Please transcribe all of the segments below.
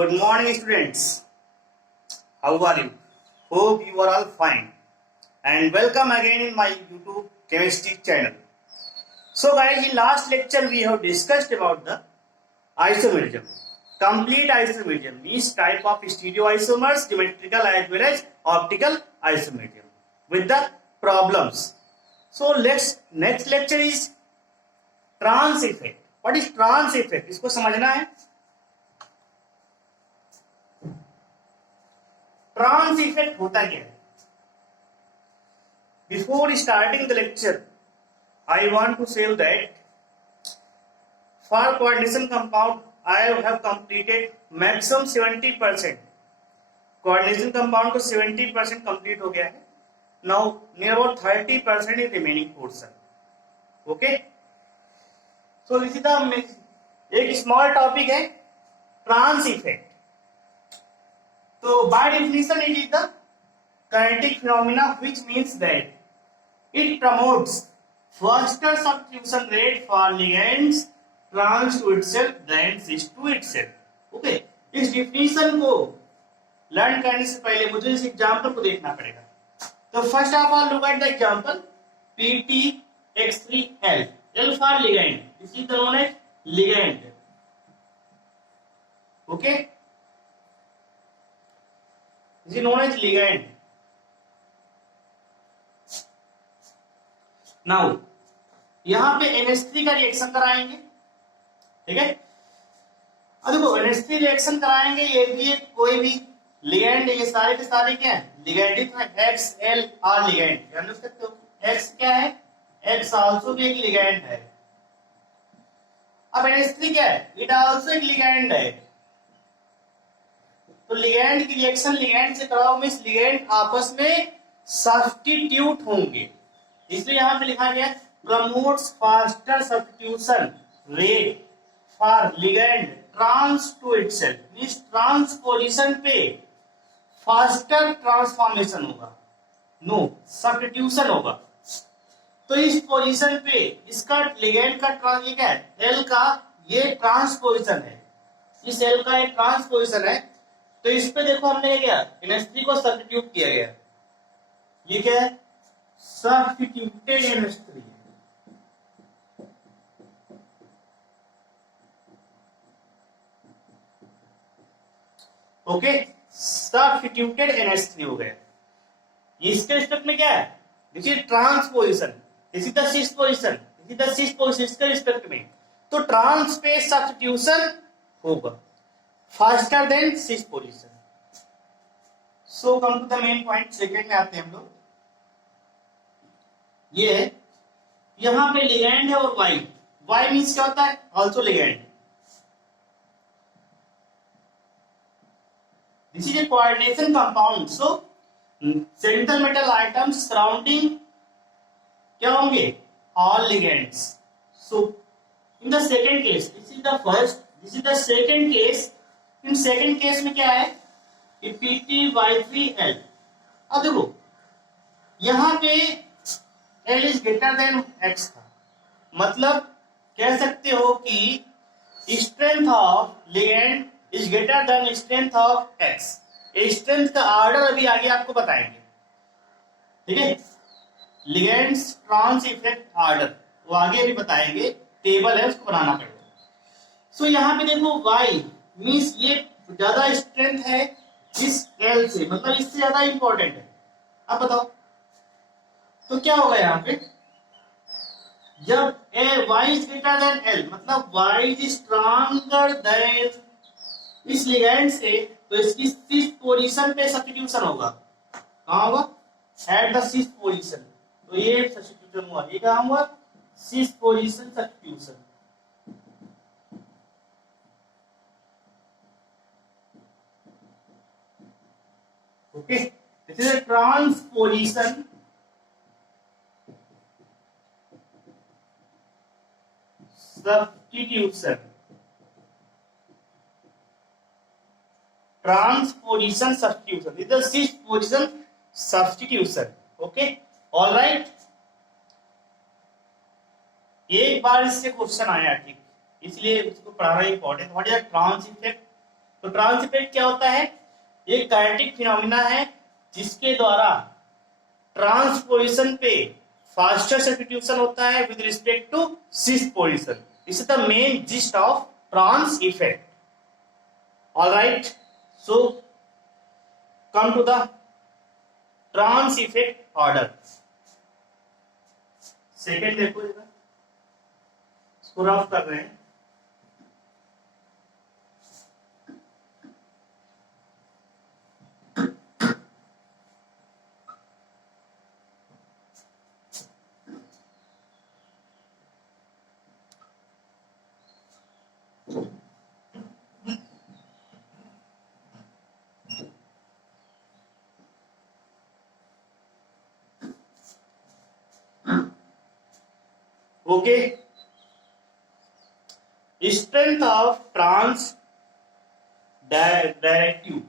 Good morning, students. How are you? Hope you are all fine. And welcome again in my YouTube chemistry channel. So, guys, in last lecture we have discussed about the isomerism. Complete isomerism means type of stereoisomers, symmetrical as well as optical isomerism with the problems. So, next lecture is trans effect. What is trans effect? इसको समझना है. Trans effect होता क्या है? Before starting the lecture I want to say that for coordination compound I have completed maximum 70%. Coordination compound को 70% complete हो गया है. Now near about 30% is remaining portion. Okay, so this is the एक small topic है trans effect. So by definition it is the kinetic phenomena, which means that it promotes faster substitution rate for ligands trans to itself than cis to itself. Okay, इस definition को learn करने से पहले मुझे इस example को देखना पड़ेगा. तो first of all look at the example PTX3L. L for ligand. This is known as ligand. Okay. This is known as ligand. Now, यहां पे NH3 का रिएक्शन कराएंगे. ठीक है, अब देखो NH3 रिएक्शन कराएंगे. ये भी कोई भी लिगैंड, ये सारे के सारे क्या है? लिगैंडिक है. XL are ligand. जान सकते हो X क्या है? X आल्सो भी एक लिगैंड है. अब NH3 क्या है? इट आल्सो एक लिगैंड है. तो लिगैंड की रिएक्शन लिगैंड से कराओ मींस लिगैंड आपस में सब्स्टिट्यूट होंगे. इसलिए यहां पे लिखा गया promotes faster substitution rate for ligand trans to itself. Means trans position पे फास्टर ट्रांसफॉर्मेशन होगा, नो सब्स्टिट्यूशन होगा. तो इस पोजीशन पे इसका लिगैंड का ये क्या है? एल का ये ट्रांसपोजिशन है. इस एल का एक ट्रांसपोजिशन है. तो इस पे देखो हमने क्या NH3 को सब्स्टिट्यूट किया गया. ये क्या है? Substituted NH3. Okay, substituted NH3 हो गया. इसके रिस्पेक्ट में क्या है? This is trans position. This is the cis position. This is the cis position. इसके रिस्पेक्ट में तो ट्रांस पे सब्स्टिट्यूशन होगा faster than cis position. So come to the main point. Second में आते हैं हम लोग. ये यहां पे लिगैंड है और वाई. वाई मींस क्या होता है? Also ligand. This is a coordination compound. So central metal items surrounding क्या होंगे? All ligands. So in the second case, this is the first, this is the second case. In second case में क्या है? PTY3L. अब देखो यहां पे L is greater than X था. मतलब कह सकते हो कि strength of ligand is greater than strength of X. Strength का ऑर्डर अभी आगे आपको बताएंगे. ठीक है, लिगैंड्स ट्रांस इफेक्ट ऑर्डर वो आगे भी बताएंगे. टेबल है, उसको बनाना पड़ेगा. सो यहां पे देखो Y मींस ये ज्यादा स्ट्रेंथ है इस L से, मतलब इससे ज्यादा इंपॉर्टेंट है. अब बताओ तो क्या होगा यहां पे? जब Y is greater than L मतलब Y इज स्ट्रॉन्गर देन इस लिगैंड से, तो इसकी सिस पोजीशन पे सब्स्टिट्यूशन होगा. कहां होगा? At the cis position. तो ये सब्स्टिट्यूशन हुआ. ये कहां हुआ? Cis position substitution. Okay, this is a transposition substitution. Transposition substitution. This is the cis position substitution. Okay, all right. एक बार इससे क्वेश्चन आया, ठीक, इसलिए इसको पढ़ाना important. What is trans effect तो ट्रांस इफेक्ट क्या होता है? एक काइनेटिक फिनोमिना है जिसके द्वारा ट्रांसपोजिशन पे फास्टर सब्स्टिट्यूशन होता है with respect to cis position. This is the main gist of trans effect. Alright, so come to the trans effect order. Second देखो जरा, इसको रफ कर रहे हैं. Okay, strength of trans directive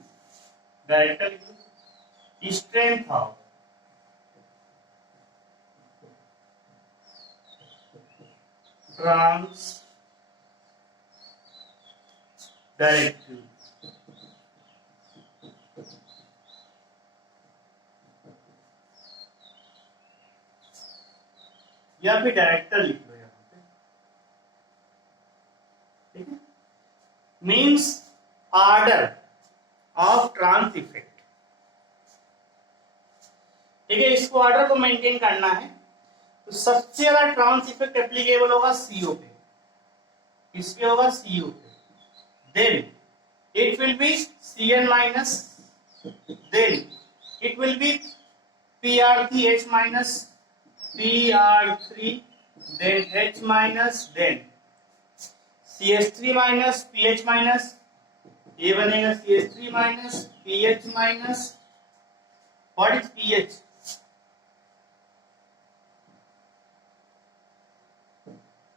strength of trans directive. या फिर director लिख लो यहाँ पे, ठीक है. Means order of trans effect. ठीक है, इसको ऑर्डर को मेंटेन करना है. तो सबसे ज्यादा ट्रांस इफेक्ट एप्लीकेबल होगा सीओ पे. किस पे होगा? सीओ पे. Then it will be Cn minus, then it will be PR3H minus PR3, then H minus, then CH3 minus PH minus, ये बनेगा CH3 minus PH minus. What is PH?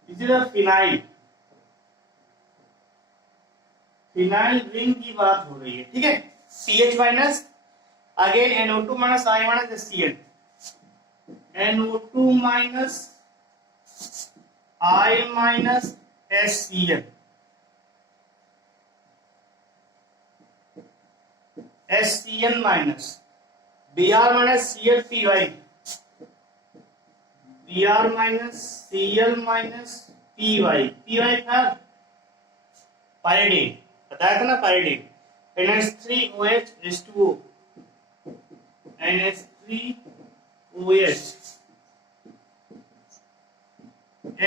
This is a phenyl. Phenyl ring की बात हो रही है, ठीक है. CH minus, again NO2 minus I minus Cl, NO2 minus I minus HCl, HCl minus Br minus Cl Py, Br minus Cl minus Py. Py था pyridine, बताया था ना pyridine. NH3OH H2O, NH3OH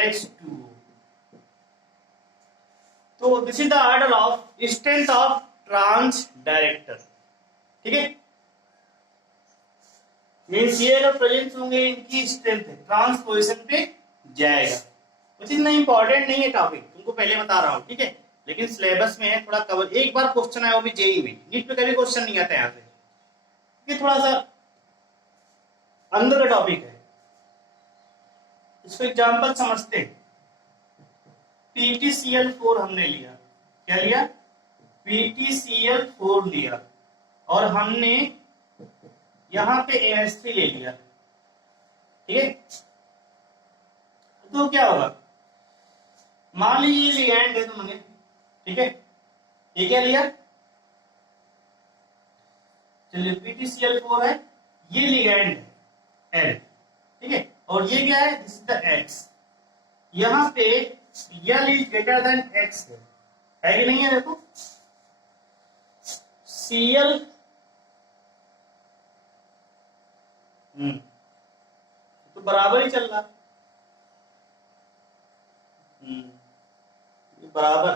H2O. तो this is the order of strength of trans director. ठीक है, means ये जो presence होंगे इनकी स्ट्रेंथ है, ट्रांसपोजिशन पे जाएगा. कुछ इतना इंपॉर्टेंट नहीं है टॉपिक, तुमको पहले बता रहा हूं, ठीक है. लेकिन सिलेबस में है थोड़ा कवर. एक बार क्वेश्चन आया वो भी जेई में, नीट पे कभी क्वेश्चन नहीं आता यहाँ से. ये थोड़ा सा अंदर का टॉपिक है. इसको एग्जांपल समझते हैं. PTCl4 हमने लिया, क्या लिया? PTCl4 लिया और हमने यहां पे NH3 ले लिया, ठीक है. तो क्या होगा? मान लीजिए लिगैंड है तुमने, ठीक है. ये क्या लिया? चलिए PTCl4 है, ये लिगैंड है L, ठीक है. और ये क्या है? This is the X. यहां पे L is greater than X है कि नहीं है? देखो Cl तो बराबर ही चल रहा, बराबर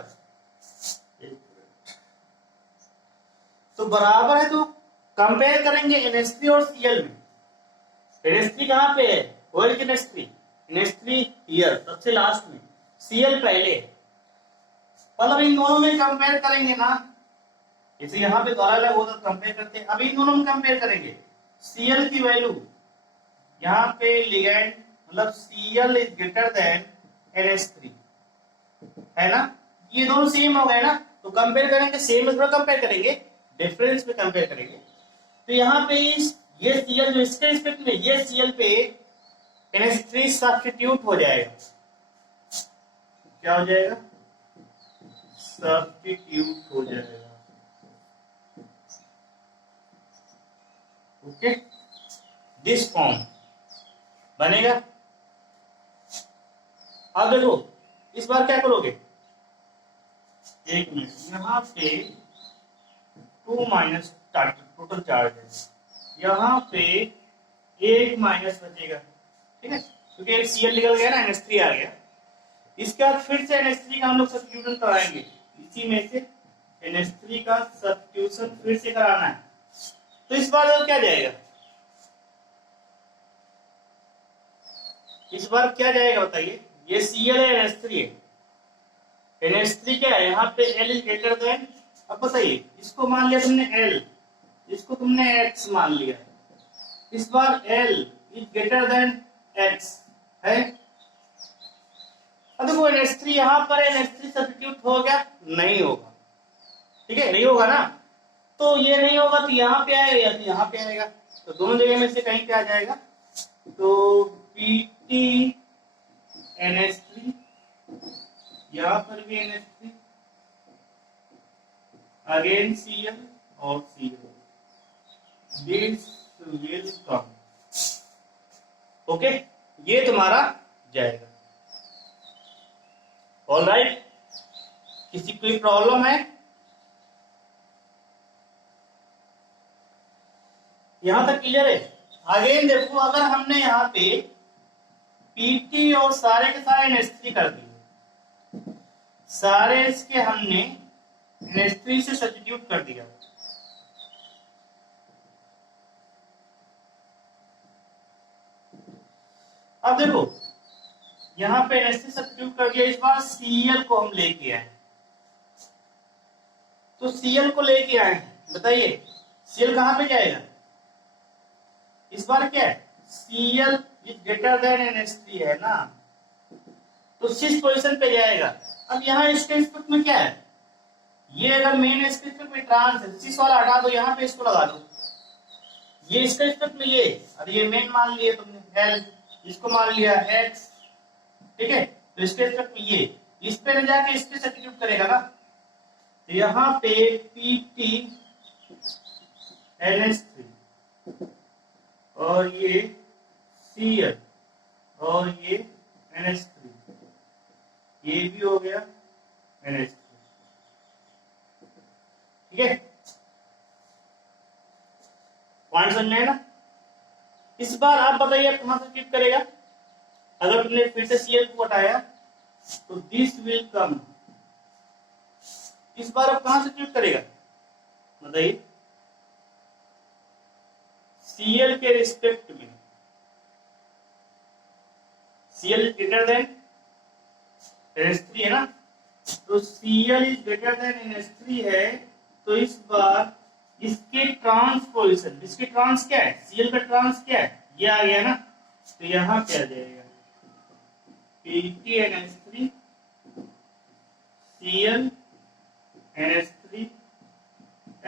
तो बराबर है. तो कंपेयर करेंगे NH3 और Cl में. NH3 कहां पे है? ओएल की NH3, NH3 हियर सबसे लास्ट में, Cl पहले. मतलब इन दोनों में कंपेयर करेंगे ना, जैसे यहाँ पे द्वारा अलग होता कंपेयर करते हैं. अब इन दोनों में कंपेयर करेंगे. Cl की वैल्यू यहाँ पे लिगैंड मतलब Cl is greater than NH3 है ना. ये दोनों सेम हो गए ना, तो कंपेयर करेंगे. सेम में थोड़ा कंपेयर करेंगे, डिफरेंस में कंपेयर करेंगे. तो यहाँ पे ये Cl जो इसके रिस्पेक्ट में, ये Cl पे NH3 सब्स्टिट्यूट हो जाएगा. क्या हो जाएगा? सब्स्टिट्यूट हो जाएगा. ओके, दिस फॉर्म बनेगा। अब देखो इस बार क्या करोगे, एक मिनट, यहाँ पे 2 माइनस टोटल चार्ज है, यहाँ पे 1 माइनस बचेगा, ठीक है, क्योंकि एक Cl निकल गया ना, NH3 आ गया। इसके बाद फिर से NH3 का हम लोग सब्स्टिट्यूशन कराएंगे, इसी में से NH3 का सब्स्टिट्यूशन फिर से कराना है। तो इस बार तो क्या जाएगा, इस बार क्या जाएगा बताइए, ये Cl है, NH3 है, NH3 क्या है यहाँ पे L इज ग्रेटर देन, अब बताइए इसको मान लिया तुमने L, इसको तुमने X मान लिया, इस बार L is greater than X है। अब देखो NH3 यहाँ पर NH3 सब्स्टिट्यूट हो गया, नहीं होगा, ठीक है, नहीं होगा ना, तो ये नहीं होगा तो यहाँ पे आएगा या तो यहाँ पे आएगा, तो दोनों जगह में से कहीं पे आ जाएगा, तो Pt NH3, यहाँ पर भी NH3, अगेन Cl और Cl, this will come, okay, ये तुम्हारा जाएगा। ऑलराइट, किसी कोई प्रॉब्लम है, यहां तक क्लियर है। अगेन देखो, अगर हमने यहाँ पे Pt और सारे के सारे NH3 कर दिए, सारे इसके हमने NH3 से सब्स्टिट्यूट कर दिया, अब देखो यहाँ पे NH3 सब्स्टिट्यूट कर दिया, इस बार Cl को हम लेके आए, तो Cl को लेके आए, बताइए Cl कहां पे जाएगा, इस बार क्या है, Cl is greater than NH3 है ना, तो 6 पोजीशन पे जाएगा। अब यहाँ इसके स्पेक्ट में क्या है, ये अगर मेन स्पेक्ट में ट्रांस है, 6 वाला हटा दो, यहाँ पे इसको लगा दो, ये इसका स्पेक्ट में ये, अब ये मेन मान लिया तुमने L, इसको मान लिया X, ठीक है, तो इसके स्पेक्ट में ये, इस पे ले जाके इस पे सब्स्टिट्यूट करेगा ना, तो यहाँ पे Pt NH3 और ये Cl और ये NH3, ये भी हो गया NH3, ठीक है, पॉइंट समझ में ना। इस बार आप बताइए आप कहां से क्लिक करेगा, अगर तुमने फिर से Cl को हटाया तो दिस विल कम, इस बार आप कहां से क्लिक करेगा बताइए, Cl के रिस्पेक्ट में, Cl is greater than NH3 है ना, तो Cl is greater than NH3 है, तो इस बार इसके ट्रांस पोजीशन, इसके ट्रांस क्या है, Cl का ट्रांस क्या है, ये आ गया ना, तो यहाँ क्या जाएगा, Pt NH3 Cl NH3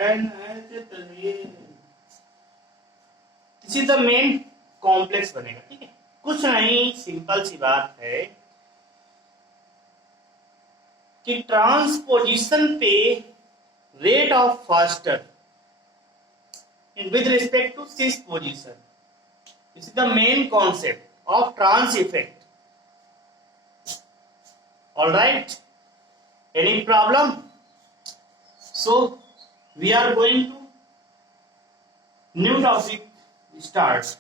NH3, this is the main complex बनेगा, ठीक है, कुछ नहीं, सिंपल सी बात है कि ट्रांसपोजिशन पे rate of faster in with respect to cis position, this is the main concept of trans effect. All right, any problem, so we are going to new topic start,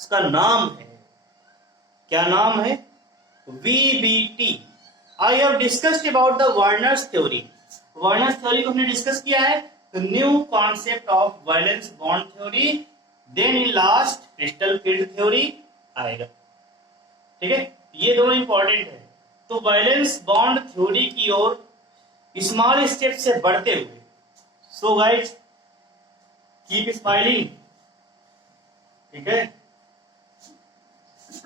इसका नाम है, क्या नाम है, VBT। I have discussed about the Werner's theory, Werner's theory को हमने discuss किया है, the new concept of valence bond theory, then in last crystal field theory आएगा, ठीक है, ये दोनों इंपॉर्टेंट है। तो वैलेंस बॉन्ड थ्योरी की ओर स्मॉल स्टेप से बढ़ते हुए, सो गाइस कीप स्माइलिंग, ठीक है,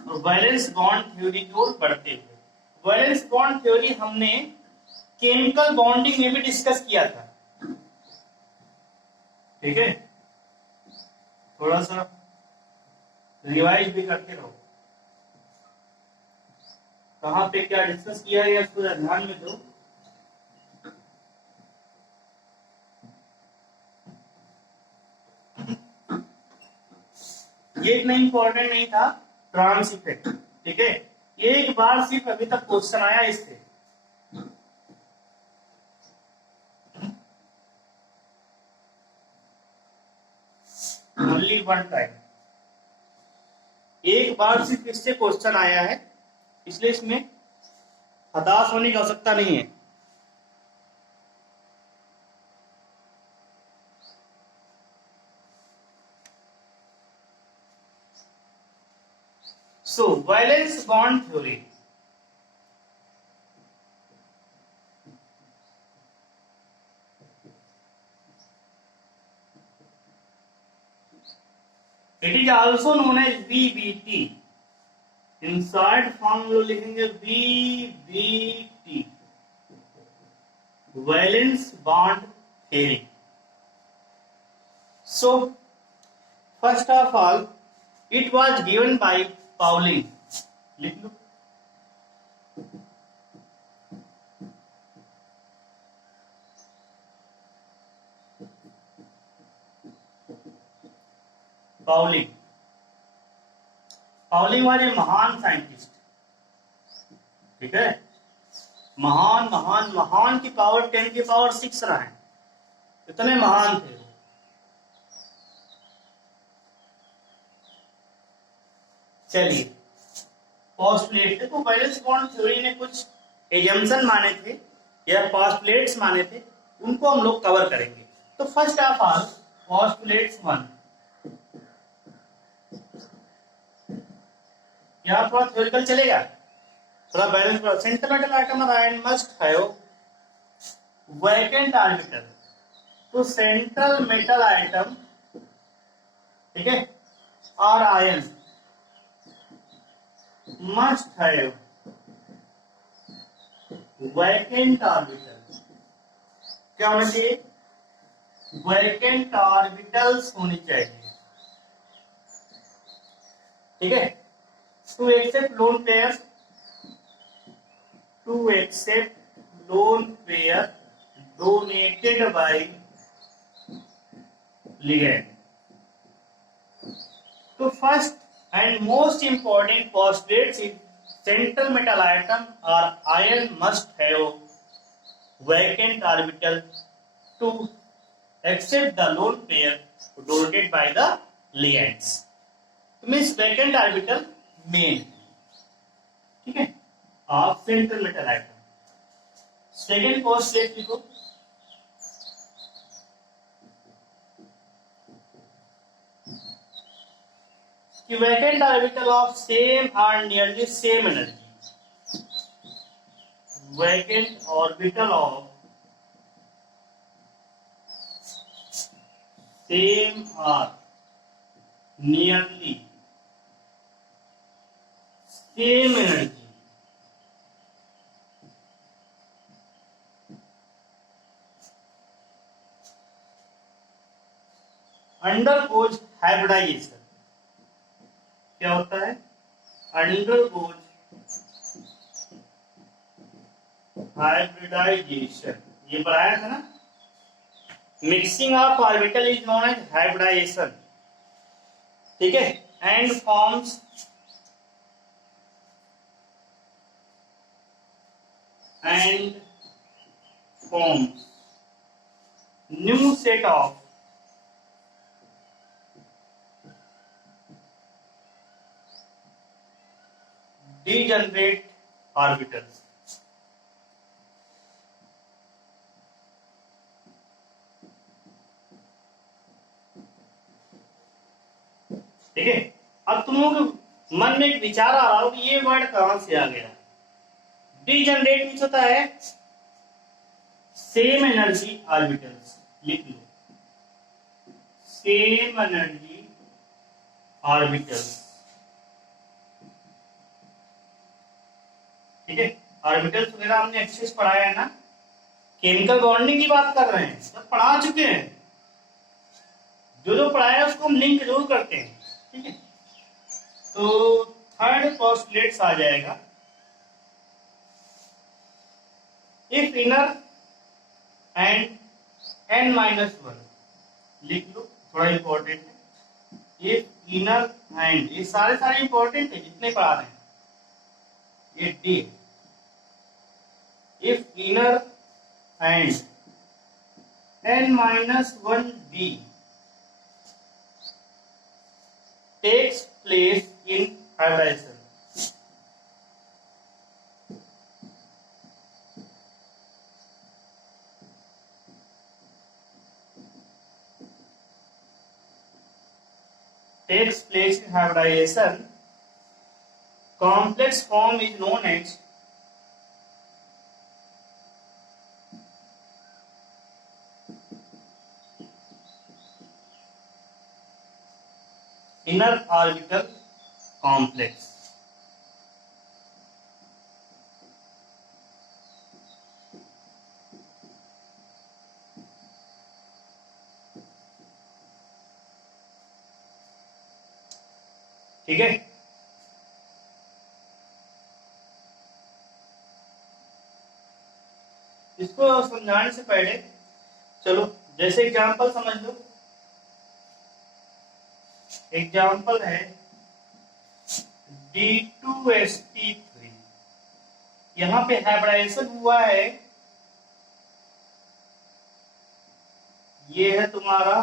और वैलेंस बॉन्ड थ्योरी की ओर बढ़ते हुए, वैलेंस बॉन्ड थ्योरी हमने केमिकल बॉन्डिंग में भी डिस्कस किया था, ठीक है, थोड़ा सा रिवाइज भी करते रहो, कहां पे क्या डिस्कस किया है उसको ध्यान में दो। ये इतना इंपॉर्टेंट नहीं था, ट्रांस इफेक्ट। ठीक है, एक बार सिर्फ अभी तक क्वेश्चन आया इससे, ओनली वन टाइम, एक बार सिर्फ इससे क्वेश्चन आया है, इसलिए इसमें हताश होने की आवश्यकता नहीं है। So, valence bond theory. It is also known as VBT. Insert form हम लोग लिखेंगे VBT, valence bond theory. So, first of all, it was given by Pauling. लिख लो। पाउलिंग, पाउलिंग वाले महान साइंटिस्ट, ठीक है, महान महान महान की पावर 10 की पावर 6 रहा है, इतने महान थे। चलिए, पोस्टुलेट, देखो वैलेंस बॉन्ड थ्योरी ने कुछ एजम्पशन माने थे या पोस्टुलेट्स माने थे, उनको हम लोग कवर करेंगे। तो फर्स्ट ऑफ ऑल पोस्टुलेट्स 1, यहाँ थोड़ा थ्योरिकल चलेगा, थोड़ा बैलेंस करो। Central metal item of ion must have vacant orbital. तो सेंट्रल मेटल आइटम, ठीक है, और ion must have vacant orbital. क्या होना चाहिए? वैकेंट ऑर्बिटल्स होनी चाहिए, ठीक है। To accept lone pair, to accept lone pair donated by ligand. So first and most important postulate is central metal atom or ion must have vacant orbital to accept the lone pair donated by the ligands. तो means vacant orbital main, ठीक है, of central metal atom. Second postulate लिखो, कि vacant orbital of same और nearly same energy, vacant orbital of same और nearly same energy undergoes hybridisation. क्या होता है? अंडरगोज हाइब्रिडाइजेशन, ये पढ़ाया था ना। Mixing of orbital is known as hybridisation, ठीक है, and forms new set of degenerate orbitals. ठीक है, अब तुम लोग के मन में एक विचार आ रहा हो कि ये वर्ड कहां से आ गया। डीजनरेट मीन्स होता है सेम एनर्जी ऑर्बिटल्स, लिख लो, सेम एनर्जी ऑर्बिटल्स, ठीक है। ऑर्बिटल्स वगैरह हमने अच्छे से पढ़ाया है ना, केमिकल बॉन्डिंग की बात कर रहे हैं, सब पढ़ा चुके हैं, जो जो पढ़ाया है उसको हम लिंक जरूर करते हैं, ठीक है। तो थर्ड पोस्टुलेट्स आ जाएगा, इफ इनर एंड n-1, लिख लो, थोड़ा इंपॉर्टेंट है। इफ इनर एंड, ये सारे इंपॉर्टेंट है जितने पढ़ा रहे हैं, ये D, if inner and n-1 d takes place in hybridization. Takes place in hybridization. Complex form is known as inner orbital complex. ठीक है, इसको समझाने से पहले चलो जैसे एग्जांपल समझ लो। एग्जांपल है D2sp3, यहां पे हाइब्रिडाइजेशन हुआ है, ये है तुम्हारा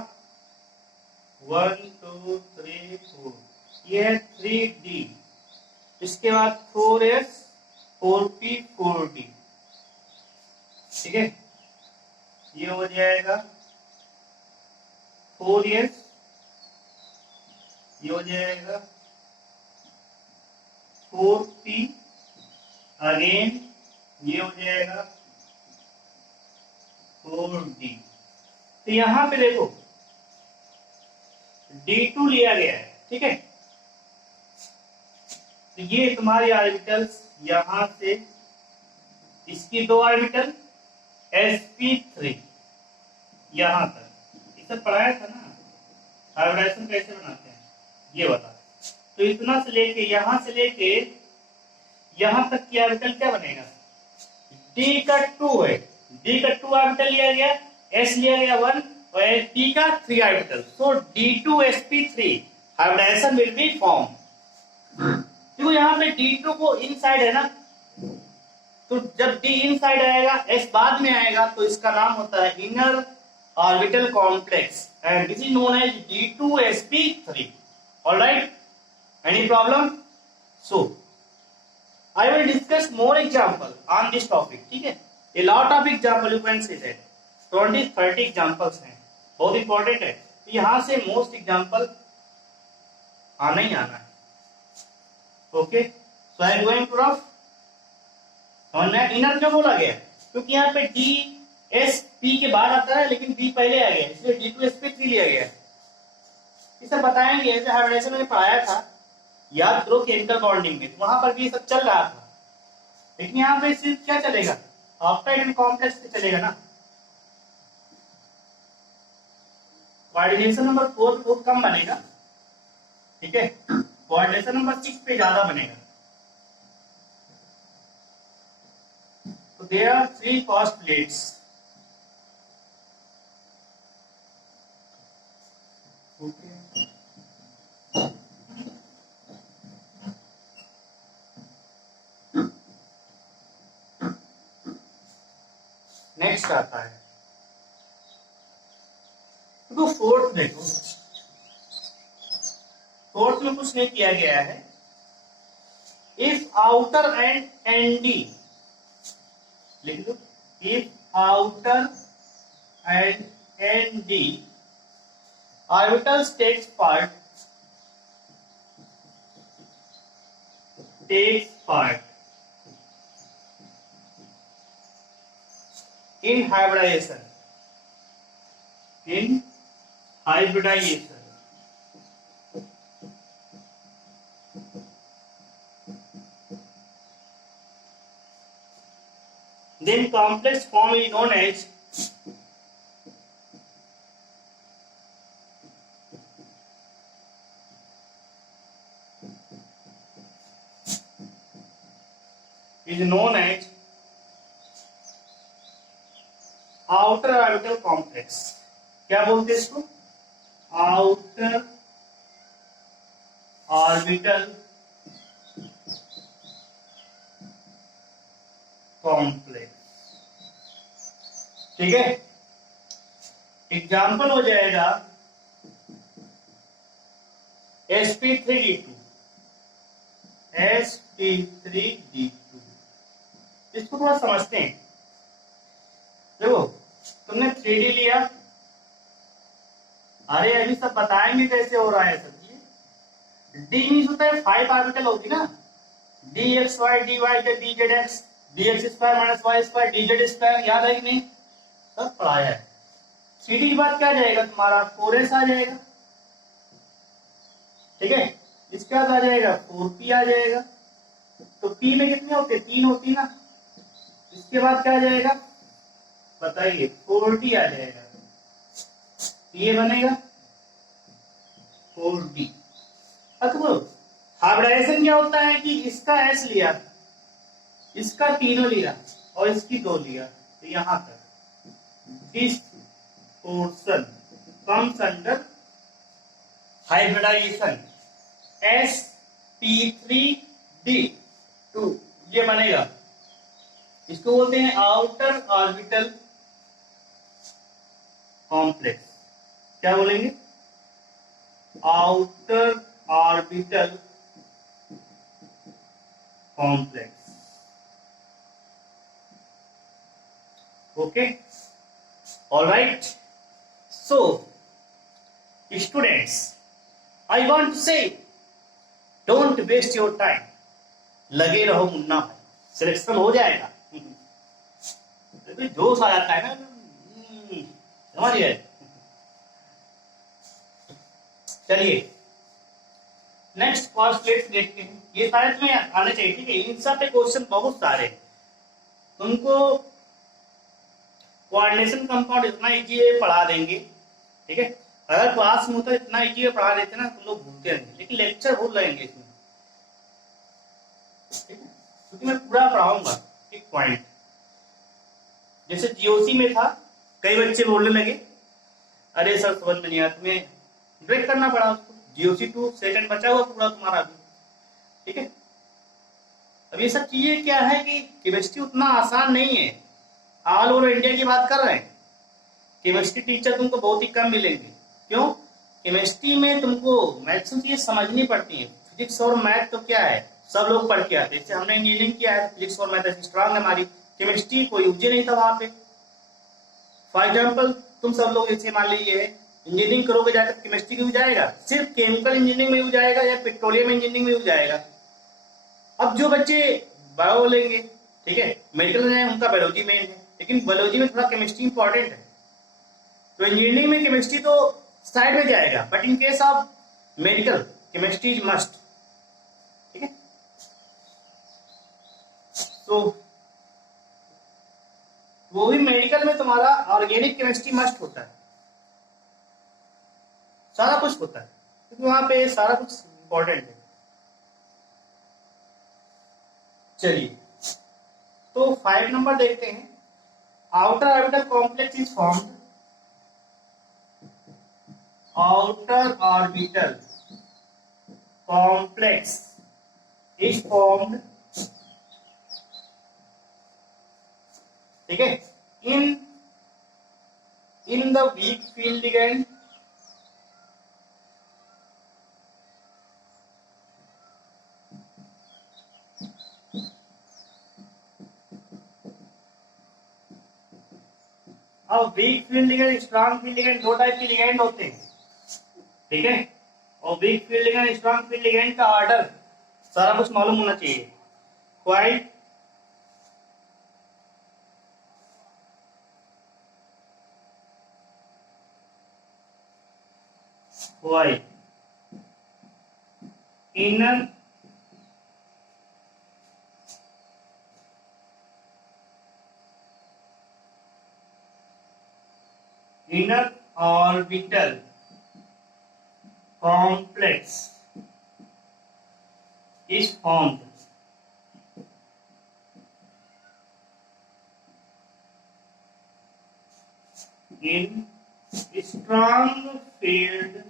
1 2 3 4, ये है 3D, इसके बाद 4s 4p 4d, ठीक है, ये हो जाएगा 4s, ये हो जाएगा 4p, अगेन ये हो जाएगा 4d। तो यहां पे देखो D2 लिया गया है, ठीक है, तो ये तुम्हारी ऑर्बिटल्स यहां से इसकी दो ऑर्बिटल sp3 यहां तक, ये सब पढ़ाया था ना हाइब्रिडाइजेशन कैसे बनाते हैं ये बता। तो इतना से लेके यहां तक की ऑर्बिटल क्या बनेगा, d का 2 है, d का 2 ऑर्बिटल लिया गया, s लिया गया 1 और p का 3 orbital, so D2sp3 hybridisation will be form. देखो यहाँ पे D2 को इनसाइड है ना, तो जब D इनसाइड आएगा S बाद में आएगा तो इसका नाम होता है inner orbital complex and this is known as D2sp3। Alright, any problem? So I will discuss more example on this topic, ठीक है, a lot of example you can see that 20-30 examples हैं, बहुत इंपॉर्टेंट है, तो यहां से most example आना ही आना है। Okay, so I am going to rough. Inner क्यों बोला गया, क्योंकि यहाँ पे डी एस पी के बाद आता है लेकिन बी पहले आ गया, इसलिए D2sp3 लिया गया है। इसे बताएंगे, ऐसे हाइब्रिडेशन में पढ़ाया था, याद करो केमिकल बॉन्डिंग में, वहां पर भी ये सब चल रहा था, लेकिन यहाँ पे सिर्फ क्या चलेगा, ऑक्साइड कॉम्प्लेक्स पे चलेगा ना। कोऑर्डिनेशन नंबर 4 बहुत कम बनेगा, ठीक है, कोऑर्डिनेशन नंबर 6 पे ज्यादा बनेगा। So there are 3 postulates. Okay. Next आता है तो फोर्थ देखो, फोर्थ में कुछ नहीं किया गया है। इफ आउटर एंड एनडी लिख दो, if outer and N D orbitals takes part in hybridization, then complex form is known as outer orbital complex। क्या बोलते हैं इसको, आउटर ऑर्बिटल कॉम्प्लेक्स। ठीक है, एग्जाम्पल हो जाएगा sp3d2। sp3d2 इसको थोड़ा समझते हैं। देखो, तुमने 3D लिया, अरे अभी सब बताएंगे कैसे हो रहा है सब। डी मीन्स होता है 5 ऑर्बिटल होगी ना, D X Y D Y Z D Z X D X square minus Y square D Z square, याद है कि नहीं, सब पढ़ाया है। 3D के बाद क्या जाएगा तुम्हारा 4s आ जाएगा। ठीक है, इसके बाद आ जाएगा 4p आ जाएगा। तो p में कितने होते, 3 होती ना। इसके बाद क्या आ जाएगा बताइए, 4d आ जाएगा। ये बनेगा 4d। अब हाइब्रिडाइजेशन क्या होता है कि इसका s लिया, इसका तीनों लिया और इसकी 2 लिया, तो यहां तक this portion comes under hybridisation sp3d2 ये बनेगा। इसको बोलते हैं आउटर ऑर्बिटल कॉम्प्लेक्स। क्या बोलेंगे, outer orbital complex. Okay, alright. So students, I want to say don't waste your time, लगे रहो मुन्ना भाई, सिलेक्शन हो जाएगा। जोश आ जाता है ना, समझिए। चलिए नेक्स्ट कॉस्टलेट्स देखते हैं। ये सारे तुम्हें आने चाहिए, ठीक है। इन सब पे क्वेश्चन बहुत सारे, तुमको कोऑर्डिनेशन कंपाउंड इतना इजी पढ़ा देंगे, ठीक है। अगर क्लास में होता इतना इजी पढ़ा देते ना, तुम लोग भूलते रहेंगे, लेकिन लेक्चर भूल जाएंगे इसमें, ठीक है, क्योंकि मैं पूरा पढ़ाऊंगा एक पॉइंट। जैसे जीओसी में था, कई बच्चे बोलने लगे अरे सर समझ में नहीं आया, तुम्हें ब्रेक करना पड़ा उसको। जीओसी 2 सेकंड बचा हुआ पूरा तुम्हारा भी, ठीक है। अब ये सब चीजें क्या है कि केमिस्ट्री उतना आसान नहीं है। ऑल ओवर इंडिया की बात कर रहे हैं, केमिस्ट्री टीचर तुमको बहुत ही कम मिलेंगे। क्यों, केमिस्ट्री में तुमको मैथ्स चीजें समझनी पड़ती है। फिजिक्स और मैथ तो क्या है, सब लोग पढ़ के आते हैं। जैसे हमने इंजीनियरिंग किया है, फिजिक्स और मैथ स्ट्रांग है हमारी, केमिस्ट्री कोई यूज नहीं था वहां पे। फॉर एग्जाम्पल तुम सब लोग जैसे मान लीजिए इंजीनियरिंग करोगे, जाकर केमिस्ट्री यूज आएगा, सिर्फ केमिकल इंजीनियरिंग में यूज आएगा या पेट्रोलियम इंजीनियरिंग में यूज आएगा। अब जो बच्चे बायो लेंगे, ठीक है, मेडिकल में उनका बायोलॉजी मेन है, लेकिन बायोलॉजी में थोड़ा केमिस्ट्री इंपॉर्टेंट है, तो इंजीनियरिंग में केमिस्ट्री तो साइड में जाएगा, but in case of medical chemistry is must, ठीक है। तो वो भी मेडिकल में तुम्हारा ऑर्गेनिक केमिस्ट्री मस्ट होता है, सारा कुछ होता है, क्योंकि वहां पे सारा कुछ इंपॉर्टेंट है। चलिए तो 5 नंबर देखते हैं। Outer orbital complex is formed, outer orbital complex is formed, ठीक है, in the weak field ligand अब weak field ligand strong field ligand 2 type के लिगैंड होते हैं, ठीक है। और weak field ligand strong field ligand का ऑर्डर सारा कुछ मालूम होना चाहिए। Quite, quite, inner, inner orbital complex is formed in strong field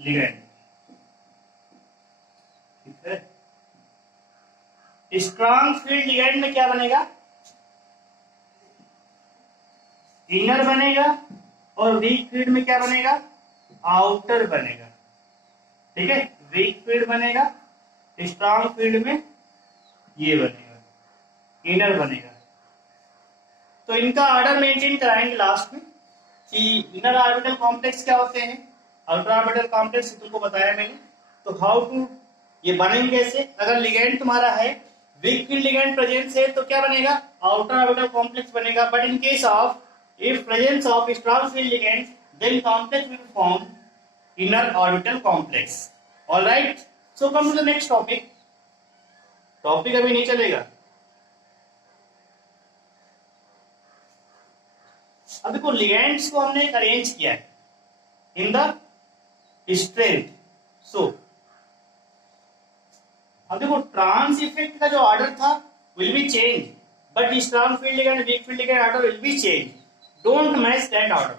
ligand, ठीक है। स्ट्रॉन्ग फील्ड लिगेंड में क्या बनेगा, इनर बनेगा, और वीक फील्ड में क्या बनेगा, आउटर बनेगा, ठीक है। वीक फील्ड बनेगा, स्ट्रॉन्ग फील्ड में ये बनेगा, इनर बनेगा। तो इनका ऑर्डर मेंटेन कराएंगे लास्ट में कि इनर ऑर्बिटल कॉम्प्लेक्स क्या होते हैं, आउटर ऑर्बिटल कॉम्प्लेक्स तुमको बताया मैंने। तो हाउ टू ये बनेंगे कैसे, अगर लिगेंड तुम्हारा है, वीक फील्ड लिगेंड प्रेजेंस है, तो क्या बनेगा, आउटर ऑर्बिटल कॉम्प्लेक्स बनेगा। But in case of if presence of strong field ligand, then complex will form inner orbital complex. Alright, so come to the next topic. Topic अभी नहीं चलेगा। अब देखो लिगेंड्स को हमने अरेंज किया है इन द स्ट्रेंथ। सो अब देखो ट्रांस इफेक्ट का जो ऑर्डर था will be change, but strong field ligand weak field ligand order will be change. Don't match that order.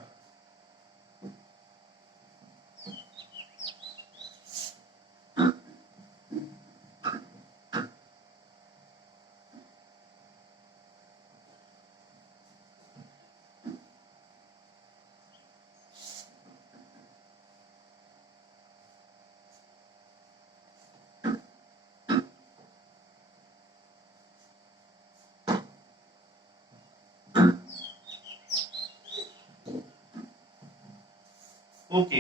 Okay